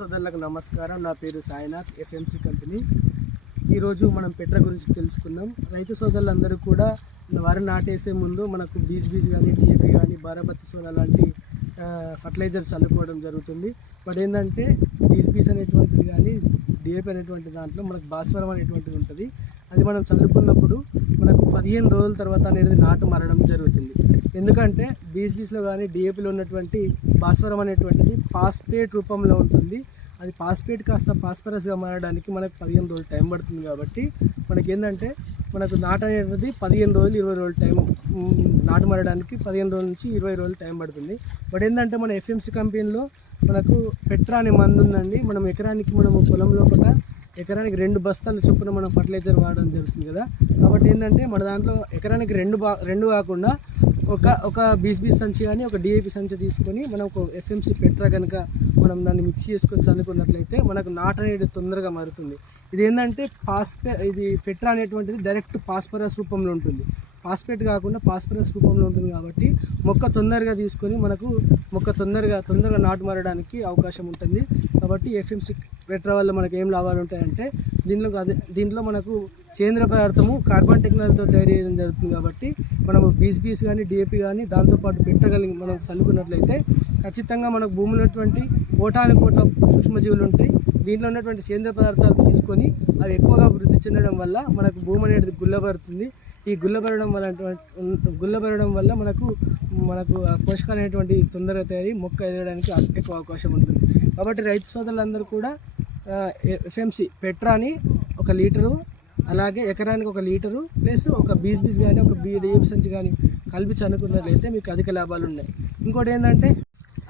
సోదరులకు నమస్కారం. నా పేరు సాయినాథ్, ఎఫ్ఎంసి కంపెనీ. ఈరోజు మనం పెట్ర గురించి తెలుసుకుందాం. రైతు సోదరులందరూ కూడా వరి నాటేసే ముందు మనకు బీజ్ కానీ టీఏపీ కానీ బారాబతి సోనా లాంటి ఫర్టిలైజర్ చల్లుకోవడం జరుగుతుంది. బట్ ఏంటంటే బీజ్ అనేటువంటిది కానీ డిఏపీ అనేటువంటి దాంట్లో మనకు భాస్వరం అనేటువంటిది ఉంటుంది. అది మనం చల్లుకున్నప్పుడు మనకు 15 రోజుల తర్వాత అనేది నాటు మారడం జరుగుతుంది. ఎందుకంటే బీజ్లో కానీ డిఏపీలో ఉన్నటువంటి భాస్వరం అనేటువంటిది ఫాస్ఫేట్ రూపంలో ఉంటుంది. అది ఫాస్ఫేట్ కాస్త ఫాస్ఫరస్గా మారడానికి మనకు 15 రోజులు టైం పడుతుంది. కాబట్టి మనకి ఏంటంటే మనకు నాటు అనేది 15 రోజులు 20 రోజులు టైం, నాటు మారడానికి 15 రోజుల నుంచి 20 రోజులు టైం పడుతుంది. బట్ ఏంటంటే మన ఎఫ్ఎంసి కంపెనీలో మనకు పెట్రా అనే మందు ఉందండి. మనం మనము పొలంలో కూడా ఎకరానికి 2 బస్తాలు చొప్పున మనం ఫర్టిలైజర్ వాడడం జరుగుతుంది కదా. కాబట్టి ఏంటంటే మన దాంట్లో ఎకరానికి రెండు కాకుండా ఒక బీజ్ సంచి కానీ ఒక డిఏపి సంచి తీసుకొని మనం ఒక ఎఫ్ఎంసి పెట్రా కనుక మనం దాన్ని మిక్స్ చేసుకొని చల్లుకున్నట్లయితే మనకు నాటు అనేది తొందరగా మారుతుంది. ఇది ఏంటంటే ఇది పెట్రా అనేటువంటిది డైరెక్ట్ ఫాస్ఫరస్ రూపంలో ఉంటుంది. ఫాస్ఫేట్ కాకుండా ఫాస్ఫరస్ రూపంలో ఉంటుంది. కాబట్టి మొక్క తొందరగా తీసుకొని మనకు మొక్క తొందరగా నాటు మారడానికి అవకాశం ఉంటుంది. కాబట్టి ఎఫ్ఎంసి పెట్రా వల్ల మనకు ఏం లాభాలు ఉంటాయంటే దీంట్లో మనకు సేంద్రియ పదార్థము కార్బన్ టెక్నాలజీతో తయారు చేయడం జరుగుతుంది. కాబట్టి మనము బీజ్ కానీ డిఏపి కానీ దాంతోపాటు పెట్టగలిగి మనం చల్లుకున్నట్లయితే ఖచ్చితంగా మనకు భూమిలో ఉన్నటువంటి కోటాను కోట్ల సూక్ష్మజీవులు ఉంటాయి. దీంట్లో ఉన్నటువంటి సేంద్రియ పదార్థాలు తీసుకొని అవి ఎక్కువగా వృద్ధి చెందడం వల్ల మనకు భూమి అనేది గుల్లబడుతుంది. ఈ గుల్లబెరడం వల్ల మనకు పోషకాలు అనేటువంటి తొందరగా తయారీ మొక్క ఎదగడానికి ఎక్కువ అవకాశం ఉంటుంది. కాబట్టి రైతు సోదరులందరూ కూడా ఎఫ్ఎంసి పెట్రాని 1 లీటరు, అలాగే ఎకరానికి 1 లీటరు ప్లస్ ఒక బీజ్ కానీ ఒక డిఏపి సంచి కానీ కలిపి చనుకున్నట్లయితే మీకు అధిక లాభాలు ఉన్నాయి. ఇంకోటి ఏంటంటే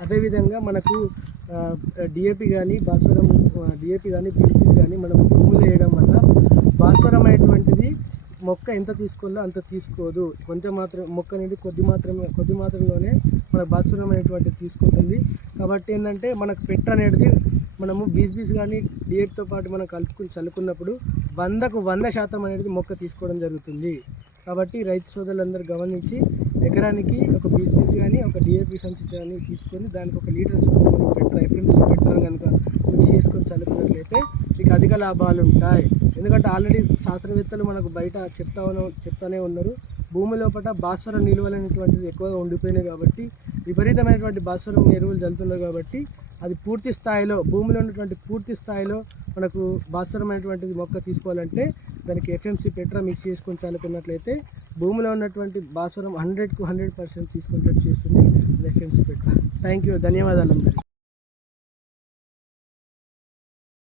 అదేవిధంగా మనకు డిఏపి కానీ డిఏపి కానీ బీజ్ కానీ మనం భూమిలో వేయడం వల్ల భాస్వరం అనేటువంటిది మొక్క ఎంత తీసుకోవాలో అంత తీసుకోదు. కొంచెం మాత్రం మొక్క అనేది కొద్ది మాత్రంలోనే మన భాస్వరం అనేటువంటిది తీసుకుంటుంది. కాబట్టి ఏంటంటే మనకు పెట్ర అనేది మనము బీజ్ కానీ డిఏపితో పాటు మనం కలుపుకుని చల్లుకున్నప్పుడు 100కు 100% అనేది మొక్క తీసుకోవడం జరుగుతుంది. కాబట్టి రైతు సోదరులందరూ గమనించి ఎకరానికి ఒక బీజ్ కానీ ఒక డిఏపి సంచి కానీ తీసుకొని దానికి 1 లీటర్ చొప్పున ఎఫ్ఎంసి పెట్రా కనుక మిక్స్ చేసుకొని చల్లుకున్నట్లయితే మీకు అధిక లాభాలు ఉంటాయి. ఎందుకంటే ఆల్రెడీ శాస్త్రవేత్తలు మనకు బయట చెప్తానే ఉన్నారు. భూమి లోపల భాస్వరం నిల్వలు అనేటువంటిది ఎక్కువగా ఉండిపోయినాయి. కాబట్టి విపరీతమైనటువంటి భాస్వరం ఎరువులు జల్లుతున్నారు. కాబట్టి అది పూర్తి స్థాయిలో భూమిలో ఉన్నటువంటి పూర్తి స్థాయిలో మనకు భాస్వరం అనేటువంటిది మొక్క తీసుకోవాలంటే దానికి ఎఫ్ఎంసి పెట్రా మిక్స్ చేసుకొని చల్లుకున్నట్లయితే భూమిలో ఉన్నటువంటి భాస్వరం 100కు 100% తీసుకునేటట్టు చేస్తుంది ఎఫ్ఎంసి పెట్రా. థ్యాంక్ యూ, ధన్యవాదాలు అందరికీ.